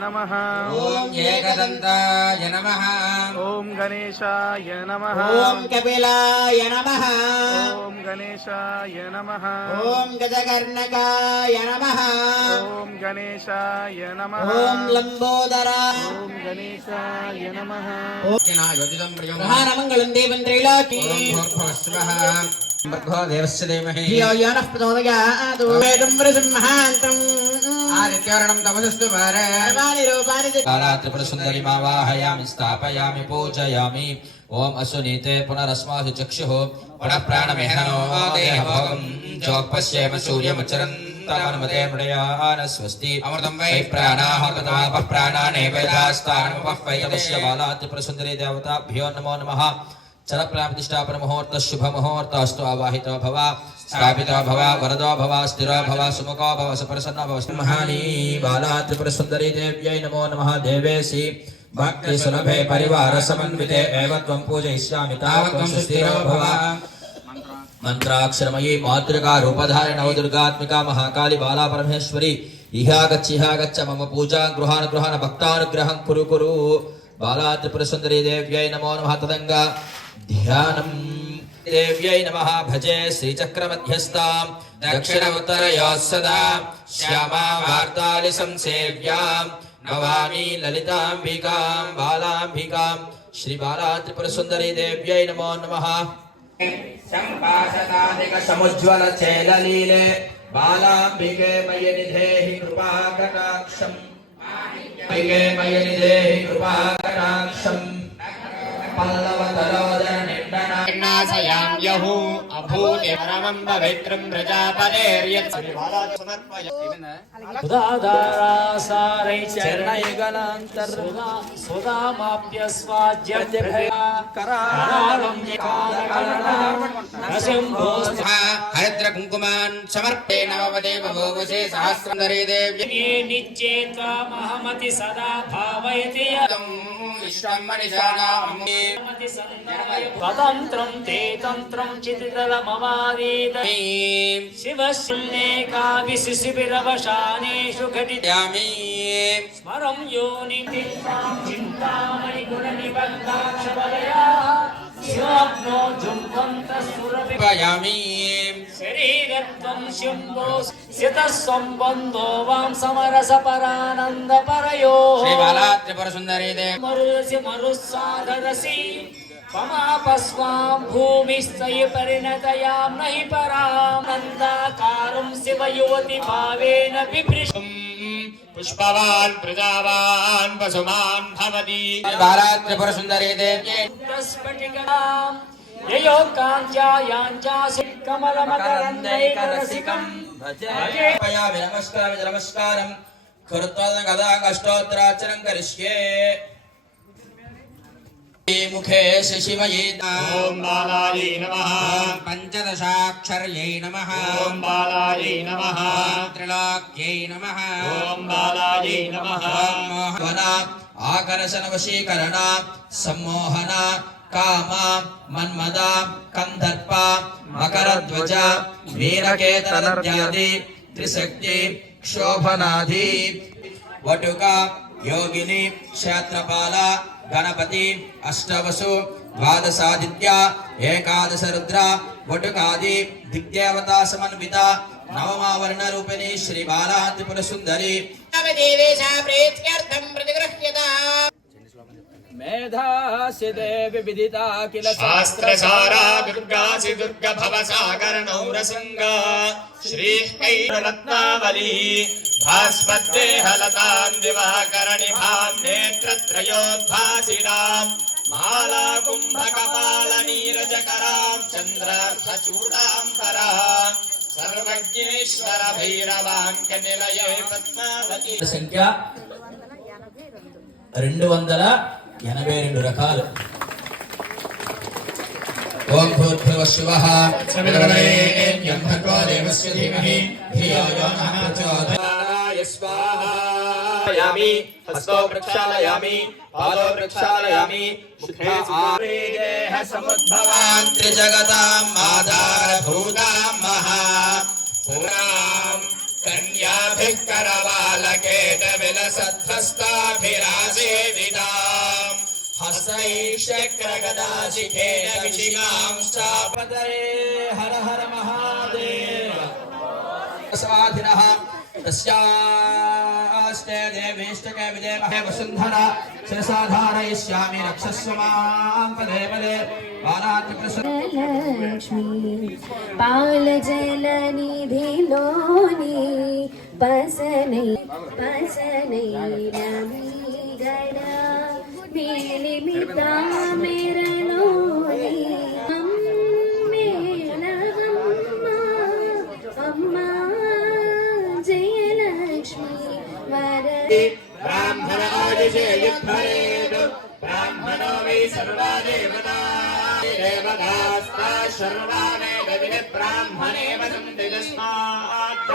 नमः। ओम एकदन्ताय नमः। ओम गणेशाय नमः। ओम कपिलाय नमः। ओम गणेशाय नमः। ओम गजकर्णकाय नमः। ओम गणेशाय नमः। ओम लंबोदरा। ओम गणेशाय नमः। ओम ज्ञानयोजितं प्रियं महामंगलं देवं त्रैलोक्ये। ओम भूर्भुवस्सुवः भर्गो देवस्य धीमहि धियो यो नः प्रचोदयात्। वेदं वृषन्महान्तम् आदित्यवर्णं तमसस्तु वारे सर्वाणि रूपाणि त्रिपुरसुन्दरी मावाहयामि स्थापयामि पूजयामि। ओम असुनीते पुनरस्मासु चक्षुः पुनः प्राणमेहनो देहभोगं चोक्पश्येम सूर्यमचरन्तमनुमते मृडयान स्वस्ति अमृतं वै प्राणाहतमापः प्राणाने वैधास्तानुपः वै यदस्य बाला त्रिपुरसुन्दरी देवताभ्यो नमो नमः। चलप्राप्रतिष्ठापन मुहूर्त शुभ मुहूर्त अस्तु आवाहितो भव स्थापितो भव वरदो भव स्थिरो भव सुमुखो भव सुप्रसन्नो भव। महानी बाला त्रिपुरसुन्दरी देव्यै नमो नमः। देवेशी भक्ति सुलभे परिवार समन्विते एव त्वं पूजयिष्यामि तावत् सुस्थिरो भव। मंत्राक्षरमयी मातृका रूपधारिणी नवदुर्गात्मिका महाकाली बाला परमेश्वरी इहागच्छ मम पूजा गृहान भक्तानुग्रहं कुरु कुरु। बाला त्रिपुरसुन्दरी देव्यै नमो नमः। तदंगा ध्यानम् देव्यै नमः। भजे श्रीचक्रमध्यस्थां दक्षिण उत्तरयोः सदा श्यामा वार्तालि संसेव्यां नमामि ललिताम्बिकां बालाम्बिकां। श्री बाला त्रिपुरसुन्दरी देव्यै नमो नमः। संपाशकादिक समुज्ज्वल चेललीले बालाम्बिके मयि निधेहि कृपाकटाक्षम् मयि निधेहि कृपाकटाक्षम्। पल्लवतलोदर निर्णनासयां यहु अभूति परमं पवित्रं प्रजापतेर्यत् श्रीबालात् समर्पयामि। उदादारासारै चरणयुगलान्तर् सुदामाप्य स्वाज्यभया करालं हरिद्र कुङ्कुमान् समर्पये नवदेव भोगसे सहस्रन्दरी देव्यै नित्येत्वा महमति सदा भावयति इष्टं मनिषाणाम् स्वतन्त्रं ते तन्त्रं चितितलमवादीतै शिवशिलेकाभिशिशिबिरवशानेषु घटितामि स्मरं योनितिं चिन्तामणि गुणनिबद्धाक्षबलया शिवाग्नो जुम्बन्तस्फुरपिबयामि। शरीरत्वं शम्भो सितः सम्बन्धो वां समरसपरानन्दपरयो। श्री बाला त्रिपुरसुन्दरी देवी मरुस्सादरसि पमापस्वां भूमिस्तयि परिणतयां नहि परां नन्दाकारं शिवयुवति भावेन बिभृशम् पुष्पवान् प्रजावान् वसुमान् भवति। बाला त्रिपुरसुन्दरी देवी स्फटिकां ययो काञ्चायाञ्चासु कमलमकरन्दैकरसिकं भजे। नमस्कारं कृत्वा गदा अष्टोत्तरार्चनं करिष्ये। मुखे शिशिमये ओम बालायै नमः। पंचदशाक्षर्यै नमः। ओम बालायै नमः। त्रिलोक्यै नमः। ओम बालायै नमः। मोहन आकर्षण वशीकरण सम्मोहन काम मन्मद कंदर्प मकरध्वज वीरकेतनद्यादि त्रिशक्ति क्षोभनाधि वटुका योगिनी क्षेत्रपाल गणपति अष्टवसु द्वादशादित्य एकादश रुद्र वटुकादि दिग्देवता समन्विता नवमावर्ण रूपिणी श्री बाला त्रिपुरसुन्दरी देवेशा प्रीत्यर्थं प्रतिगृह्यता। मेधासि देवी विदिता किल शास्त्रसारा दुर्गासि दुर्गा भवसागर नौरसंगा श्री रत्नावली भास्वद्देहलतां दिवाकरनिभां नेत्रत्रयोद्भासिनां माला कुम्भकपाल नीरजकरां चन्द्रार्थचूडाम्बरः सर्वज्ञेश्वर भैरवाङ्कनिलये पद्मावती సంఖ్య 282 రకాలు. ఓం భూర్భువః స్వః సవితుర్వరేణ్యం భర్గో దేవస్య ధీమహి ధియో యో నః ప్రచోదయాత్ यामि हस्तो प्रक्षालयामि पादो प्रक्षालयामि मुखे देह समुद्भवान् त्रिजगतां आधारभूतां महा पुरां कन्याभिः करवालकेत विलसद्धस्ताभिरासेविताम् हस्तैश्चक्रगदाशिखेन विशिखांश्चापतये हर हर महादेव स्वाधिनः तस्यास्ते देवीष्टके विदेमहे वसुन्धरा शिरसाधारयिष्यामि रक्षस्व मां पदे पदे लक्ष्मी पालजलनिधिलोनि पसनै रमी गणा मेलिमिता मेरलोनि अम्मा जयलक्ष्मी वरदे ब्राह्मणोदिशेयुद्धरेतु ब्राह्मणो वै सर्वा देवता देवतास्ता सर्वा वेदविदे ब्राह्मणे वदन्ति तस्मात्